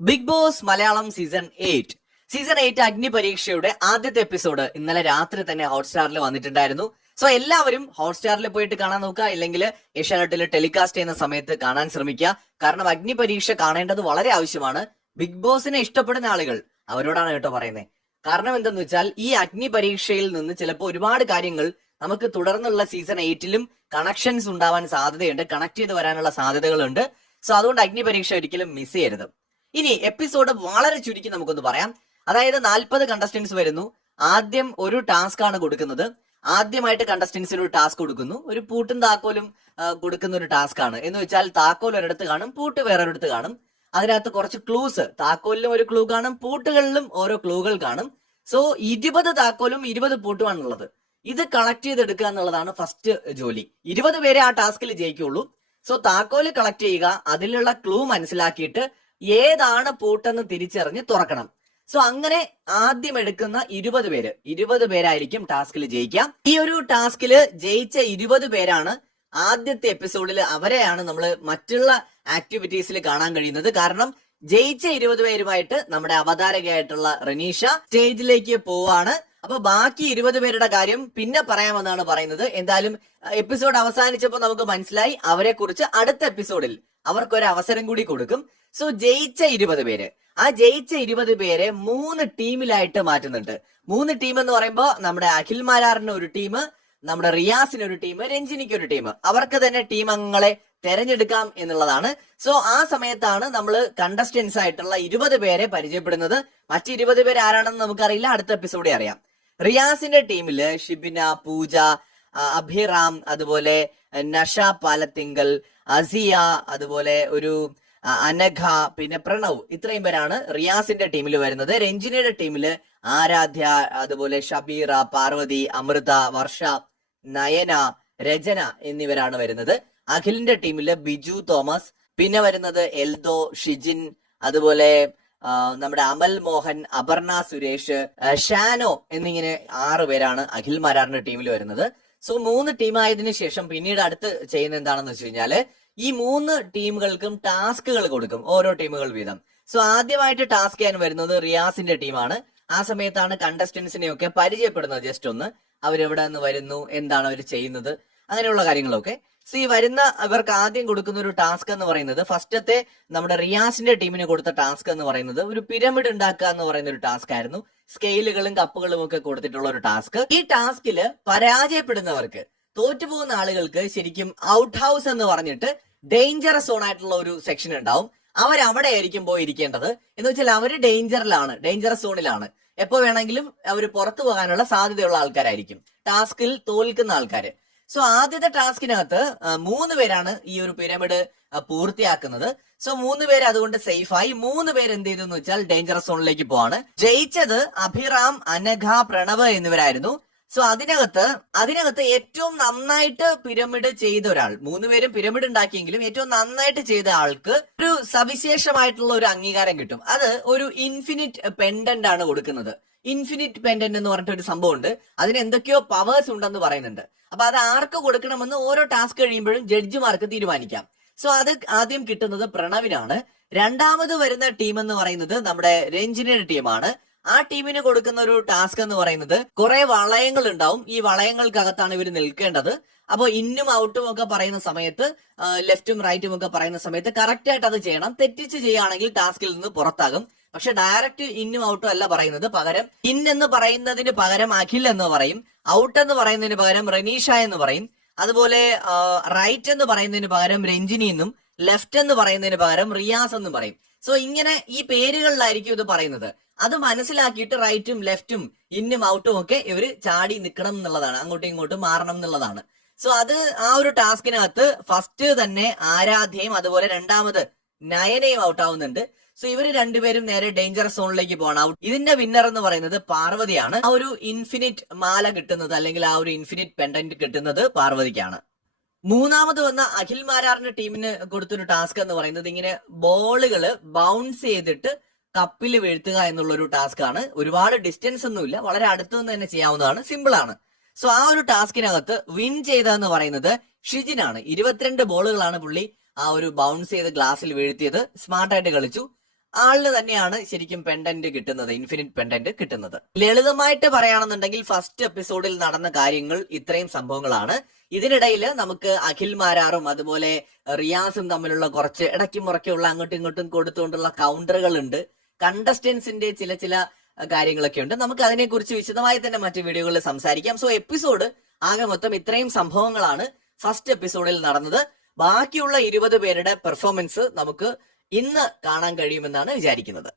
Big boss Malayalam season 8 അഗ്നി പരീക്ഷയുടെ ആദ്യത്തെ എപ്പിസോഡ് ഇന്നലെ രാത്രി തന്നെ ഹോട്ട്സ്റ്റാറിൽ വന്നിട്ടുണ്ടായിരുന്നു. സോ എല്ലാവരും ഹോട്ട്സ്റ്റാറിൽ പോയിട്ട് കാണാൻ നോക്കുക, ഇല്ലെങ്കിൽ ഏഷ്യാനെറ്റിൽ ടെലികാസ്റ്റ് ചെയ്യുന്ന സമയത്ത് കാണാൻ ശ്രമിക്കുക. കാരണം അഗ്നി പരീക്ഷ കാണേണ്ടത് വളരെ ആവശ്യമാണ്. ബിഗ് ബോസിനെ ഇഷ്ടപ്പെടുന്ന ആളുകൾ അവരോടാണ് കേട്ടോ പറയുന്നത്. കാരണം എന്തെന്ന് വെച്ചാൽ ഈ അഗ്നി പരീക്ഷയിൽ നിന്ന് ചിലപ്പോൾ ഒരുപാട് കാര്യങ്ങൾ നമുക്ക് തുടർന്നുള്ള സീസൺ 8 കണക്ഷൻസ് ഉണ്ടാവാൻ സാധ്യതയുണ്ട്, കണക്ട് ചെയ്ത് വരാനുള്ള സാധ്യതകളുണ്ട്. സോ അതുകൊണ്ട് അഗ്നി പരീക്ഷ ഒരിക്കലും മിസ് ചെയ്യരുത്. ഇനി എപ്പിസോഡ് വളരെ ചുരുക്കി നമുക്കൊന്ന് പറയാം. അതായത് 40 കണ്ടസ്റ്റൻസ് വരുന്നു. ആദ്യം ഒരു ടാസ്ക് ആണ് കൊടുക്കുന്നത്. ആദ്യമായിട്ട് കണ്ടസ്റ്റൻസിന് ഒരു ടാസ്ക് കൊടുക്കുന്നു. ഒരു പൂട്ടും താക്കോലും കൊടുക്കുന്ന ഒരു ടാസ്ക് ആണ്. എന്ന് വെച്ചാൽ താക്കോൽ ഒരിടത്ത് കാണും, പൂട്ട് വേറൊരിടത്ത് കാണും. അതിനകത്ത് കുറച്ച് ക്ലൂസ്, താക്കോലിലും ഒരു ക്ലൂ കാണും, പൂട്ടുകളിലും ഓരോ ക്ലൂകൾ കാണും. സോ 20 താക്കോലും 20 പൂട്ടുമാണുള്ളത്. ഇത് കളക്ട് ചെയ്തെടുക്കുക എന്നുള്ളതാണ് ഫസ്റ്റ് ജോലി. 20 പേരെ ആ ടാസ്കിൽ ജയിക്കുള്ളൂ. സോ താക്കോല് കളക്ട് ചെയ്യുക, അതിലുള്ള ക്ലൂ മനസ്സിലാക്കിയിട്ട് ഏതാണ് പൂട്ടെന്ന് തിരിച്ചറിഞ്ഞ് തുറക്കണം. സോ അങ്ങനെ ആദ്യം എടുക്കുന്ന 20 പേരായിരിക്കും ടാസ്കിൽ ജയിക്കാം. ഈ ഒരു ടാസ്കില് ജയിച്ച 20 പേരാണ് ആദ്യത്തെ എപ്പിസോഡിൽ. അവരെയാണ് നമ്മൾ മറ്റുള്ള ആക്ടിവിറ്റീസിൽ കാണാൻ കഴിയുന്നത്. കാരണം ജയിച്ച 20 പേരുമായിട്ട് നമ്മുടെ അവതാരകയായിട്ടുള്ള റനീഷ സ്റ്റേജിലേക്ക് പോവാണ്. അപ്പൊ ബാക്കി 20 പേരുടെ കാര്യം പിന്നെ പറയാമെന്നാണ് പറയുന്നത്. എന്തായാലും എപ്പിസോഡ് അവസാനിച്ചപ്പോൾ നമുക്ക് മനസ്സിലായി അവരെ കുറിച്ച് അടുത്ത എപ്പിസോഡിൽ അവർക്കൊരു അവസരം കൂടി കൊടുക്കും. സോ ജയിച്ച 20 പേര്, ആ ജയിച്ച 20 പേരെ 3 ടീമിലായിട്ട് മാറ്റുന്നുണ്ട്. 3 ടീം എന്ന് പറയുമ്പോൾ നമ്മുടെ അഖിൽ മാരാറിന് ഒരു ടീം, നമ്മുടെ റിയാസിന് ഒരു ടീം, രഞ്ജിനിക്ക് ഒരു ടീം. അവർക്ക് തന്നെ ടീം അംഗങ്ങളെ തെരഞ്ഞെടുക്കാം എന്നുള്ളതാണ്. സോ ആ സമയത്താണ് നമ്മൾ കണ്ടസ്റ്റൻസ് ആയിട്ടുള്ള 20 പേരെ പരിചയപ്പെടുന്നത്. മറ്റ് 20 പേര് ആരാണെന്ന് നമുക്കറിയില്ല, അടുത്ത എപ്പിസോഡേ അറിയാം. റിയാസിന്റെ ടീമില് ഷിബിന, പൂജ, അഭിറാം, അതുപോലെ നഷ പാലത്തിങ്കൽ, അസിയ, അതുപോലെ ഒരു അനഘ, പിന്നെ പ്രണവ്, ഇത്രയും പേരാണ് റിയാസിന്റെ ടീമിൽ വരുന്നത്. രഞ്ജിനിയുടെ ടീമില് ആരാധ്യ, അതുപോലെ ഷബീറ, പാർവതി, അമൃത, വർഷ, നയന, രചന എന്നിവരാണ് വരുന്നത്. അഖിലിന്റെ ടീമില് ബിജു തോമസ്, പിന്നെ വരുന്നത് എൽദോ, ഷിജിൻ, അതുപോലെ നമ്മുടെ അമൽ മോഹൻ, അപർണ സുരേഷ്, ഷാനോ എന്നിങ്ങനെ 6 പേരാണ് അഖിൽ മാരാറിന്റെ ടീമിൽ വരുന്നത്. സോ 3 ടീമായതിനു ശേഷം പിന്നീട് അടുത്ത് ചെയ്യുന്ന എന്താണെന്ന് വെച്ച് കഴിഞ്ഞാല് ഈ 3 ടീമുകൾക്കും ടാസ്കുകൾ കൊടുക്കും, ഓരോ ടീമുകൾ വീതം. സോ ആദ്യമായിട്ട് ടാസ്ക് ചെയ്യാൻ വരുന്നത് റിയാസിന്റെ ടീമാണ്. ആ സമയത്താണ് കണ്ടസ്റ്റൻസിനെയൊക്കെ പരിചയപ്പെടുന്നത്. ജസ്റ്റ് ഒന്ന് അവരെവിടെ നിന്ന് വരുന്നു, എന്താണ് അവർ ചെയ്യുന്നത്, അങ്ങനെയുള്ള കാര്യങ്ങളൊക്കെ. സോ ഈ വരുന്ന ഇവർക്ക് ആദ്യം കൊടുക്കുന്ന ഒരു ടാസ്ക് എന്ന് പറയുന്നത്, ഫസ്റ്റത്തെ നമ്മുടെ റിയാസിന്റെ ടീമിന് കൊടുത്ത ടാസ്ക് എന്ന് പറയുന്നത് ഒരു പിരമിഡ് ഉണ്ടാക്കുക എന്ന് പറയുന്ന ഒരു ടാസ്ക് ആയിരുന്നു. സ്കെയിലുകളും കപ്പുകളും ഒക്കെ കൊടുത്തിട്ടുള്ള ഒരു ടാസ്ക്. ഈ ടാസ്കില് പരാജയപ്പെടുന്നവർക്ക്, തോറ്റുപോകുന്ന ആളുകൾക്ക് ശരിക്കും ഔട്ട് ഹൗസ് എന്ന് പറഞ്ഞിട്ട് ഡേഞ്ചറസ് സോൺ ആയിട്ടുള്ള ഒരു സെക്ഷൻ ഉണ്ടാവും. അവരവിടെ ആയിരിക്കും പോയി ഇരിക്കേണ്ടത്. എന്ന് വെച്ചാൽ അവര് ഡേഞ്ചറസ് സോണിലാണ്. എപ്പോ വേണമെങ്കിലും അവർ പുറത്തു പോകാനുള്ള സാധ്യതയുള്ള ആൾക്കാരായിരിക്കും ടാസ്കിൽ തോൽക്കുന്ന ആൾക്കാര്. സോ ആദ്യത്തെ ടാസ്കിനകത്ത് 3 പേരാണ് ഈ ഒരു പിരമിഡ് പൂർത്തിയാക്കുന്നത്. സോ 3 പേര് അതുകൊണ്ട് സേഫായി. 3 പേര് എന്ത് ചെയ്തു എന്ന് വെച്ചാൽ ഡേഞ്ചറസ് സോണിലേക്ക് പോവാണ്. ജയിച്ചത് അഭിറാം, അനഘ, പ്രണവ് എന്നിവരായിരുന്നു. സോ അതിനകത്ത് ഏറ്റവും നന്നായിട്ട് പിരമിഡ് ചെയ്ത ഒരാൾ, 3 പേരും പിരമിഡ് ഉണ്ടാക്കിയെങ്കിലും ഏറ്റവും നന്നായിട്ട് ചെയ്ത ആൾക്ക് ഒരു സവിശേഷമായിട്ടുള്ള ഒരു അംഗീകാരം കിട്ടും. അത് ഒരു ഇൻഫിനിറ്റ് പെൻഡന്റ് ആണ് കൊടുക്കുന്നത്. ഇൻഫിനിറ്റ് പെൻഡന്റ് എന്ന് പറഞ്ഞിട്ട് ഒരു സംഭവം ഉണ്ട്. അതിന് എന്തൊക്കെയോ പവേഴ്സ് ഉണ്ടെന്ന് പറയുന്നുണ്ട്. അപ്പൊ അത് ആർക്ക് കൊടുക്കണമെന്ന് ഓരോ ടാസ്ക് കഴിയുമ്പോഴും ജഡ്ജിമാർക്ക് തീരുമാനിക്കാം. സോ അത് ആദ്യം കിട്ടുന്നത് പ്രണവിനാണ്. രണ്ടാമത് വരുന്ന ടീം എന്ന് പറയുന്നത് നമ്മുടെ രഞ്ജിനിയുടെ ടീമാണ്. ആ ടീമിന് കൊടുക്കുന്ന ഒരു ടാസ്ക് എന്ന് പറയുന്നത് കുറെ വളയങ്ങൾ ഉണ്ടാവും. ഈ വളയങ്ങൾക്കകത്താണ് ഇവർ നിൽക്കേണ്ടത്. അപ്പോൾ ഇന്നും ഔട്ടും ഒക്കെ പറയുന്ന സമയത്ത്, ലെഫ്റ്റും റൈറ്റും ഒക്കെ പറയുന്ന സമയത്ത് കറക്റ്റ് ആയിട്ട് അത് ചെയ്യണം. തെറ്റിച്ച് ചെയ്യുകയാണെങ്കിൽ ടാസ്കിൽ നിന്ന് പുറത്താകും. പക്ഷെ ഡയറക്റ്റ് ഇന്നും ഔട്ടും അല്ല പറയുന്നത്. പകരം ഇൻ എന്ന് പറയുന്നതിന് പകരം അഖിൽ എന്ന് പറയും, ഔട്ട് എന്ന് പറയുന്നതിന് പകരം റനീഷ എന്ന് പറയും, അതുപോലെ റൈറ്റ് എന്ന് പറയുന്നതിന് പകരം രഞ്ജിനി എന്നും, ലെഫ്റ്റ് എന്ന് പറയുന്നതിന് പകരം റിയാസ് എന്നും പറയും. സോ ഇങ്ങനെ ഈ പേരുകളിലായിരിക്കും ഇത് പറയുന്നത്. അത് മനസ്സിലാക്കിയിട്ട് റൈറ്റും ലെഫ്റ്റും ഇന്നും ഔട്ടും ഒക്കെ ഇവര് ചാടി നിൽക്കണം എന്നുള്ളതാണ്, അങ്ങോട്ടും ഇങ്ങോട്ടും മാറണം എന്നുള്ളതാണ്. സോ അത് ആ ഒരു ടാസ്കിനകത്ത് ഫസ്റ്റ് തന്നെ ആരാധ്യയും അതുപോലെ രണ്ടാമത് നയനയും ഔട്ടാവുന്നുണ്ട്. സോ ഇവര് രണ്ടുപേരും നേരെ ഡേഞ്ചറസ് സോണിലേക്ക് പോകണം. ഔട്ട്. ഇതിന്റെ വിന്നർ എന്ന് പറയുന്നത് പാർവതിയാണ്. ആ ഒരു ഇൻഫിനിറ്റ് മാല കിട്ടുന്നത്, അല്ലെങ്കിൽ ആ ഒരു ഇൻഫിനിറ്റ് പെൻഡന്റ് കിട്ടുന്നത് പാർവതിക്കാണ്. മൂന്നാമത് വന്ന അഖിൽ മാരാറിന്റെ ടീമിന് കൊടുത്തൊരു ടാസ്ക് എന്ന് പറയുന്നത് ഇങ്ങനെ ബോളുകള് ബൗൺസ് ചെയ്തിട്ട് കപ്പിൽ വീഴ്ത്തുക എന്നുള്ളൊരു ടാസ്ക് ആണ്. ഒരുപാട് ഡിസ്റ്റൻസ് ഒന്നുമില്ല, വളരെ അടുത്തുനിന്ന് തന്നെ ചെയ്യാവുന്നതാണ്, സിമ്പിൾ ആണ്. സോ ആ ഒരു ടാസ്കിനകത്ത് വിൻ ചെയ്തതെന്ന് പറയുന്നത് ഷിജിനാണ്. 22 ബോളുകളാണ് പുള്ളി ആ ഒരു ബൗൺസ് ചെയ്ത് ഗ്ലാസ്സിൽ വീഴ്ത്തിയത്. സ്മാർട്ടായിട്ട് കളിച്ചു. ആളിന് തന്നെയാണ് ശരിക്കും പെൻഡന്റ് കിട്ടുന്നത്, ഇൻഫിനിറ്റ് പെൻഡന്റ് കിട്ടുന്നത്. ലളിതമായിട്ട് പറയുകയാണെന്നുണ്ടെങ്കിൽ ഫസ്റ്റ് എപ്പിസോഡിൽ നടന്ന കാര്യങ്ങൾ ഇത്രയും സംഭവങ്ങളാണ്. ഇതിനിടയിൽ നമുക്ക് അഖിൽ മാരാറും അതുപോലെ റിയാസും തമ്മിലുള്ള കുറച്ച് ഇടയ്ക്കും മുറയ്ക്കുള്ള അങ്ങോട്ടും ഇങ്ങോട്ടും കൊടുത്തുകൊണ്ടുള്ള കൗണ്ടറുകൾ ഉണ്ട്. കണ്ടസ്റ്റൻസിന്റെ ചില കാര്യങ്ങളൊക്കെ ഉണ്ട്. നമുക്ക് അതിനെക്കുറിച്ച് വിശദമായി തന്നെ മറ്റു വീഡിയോകളിൽ സംസാരിക്കാം. സോ എപ്പിസോഡ് ആകെ മൊത്തം ഇത്രയും സംഭവങ്ങളാണ് ഫസ്റ്റ് എപ്പിസോഡിൽ നടന്നത്. ബാക്കിയുള്ള 20 പേരുടെ പെർഫോമൻസ് നമുക്ക് ഇന്ന് കാണാൻ കഴിയുമെന്നാണ് വിചാരിക്കുന്നത്.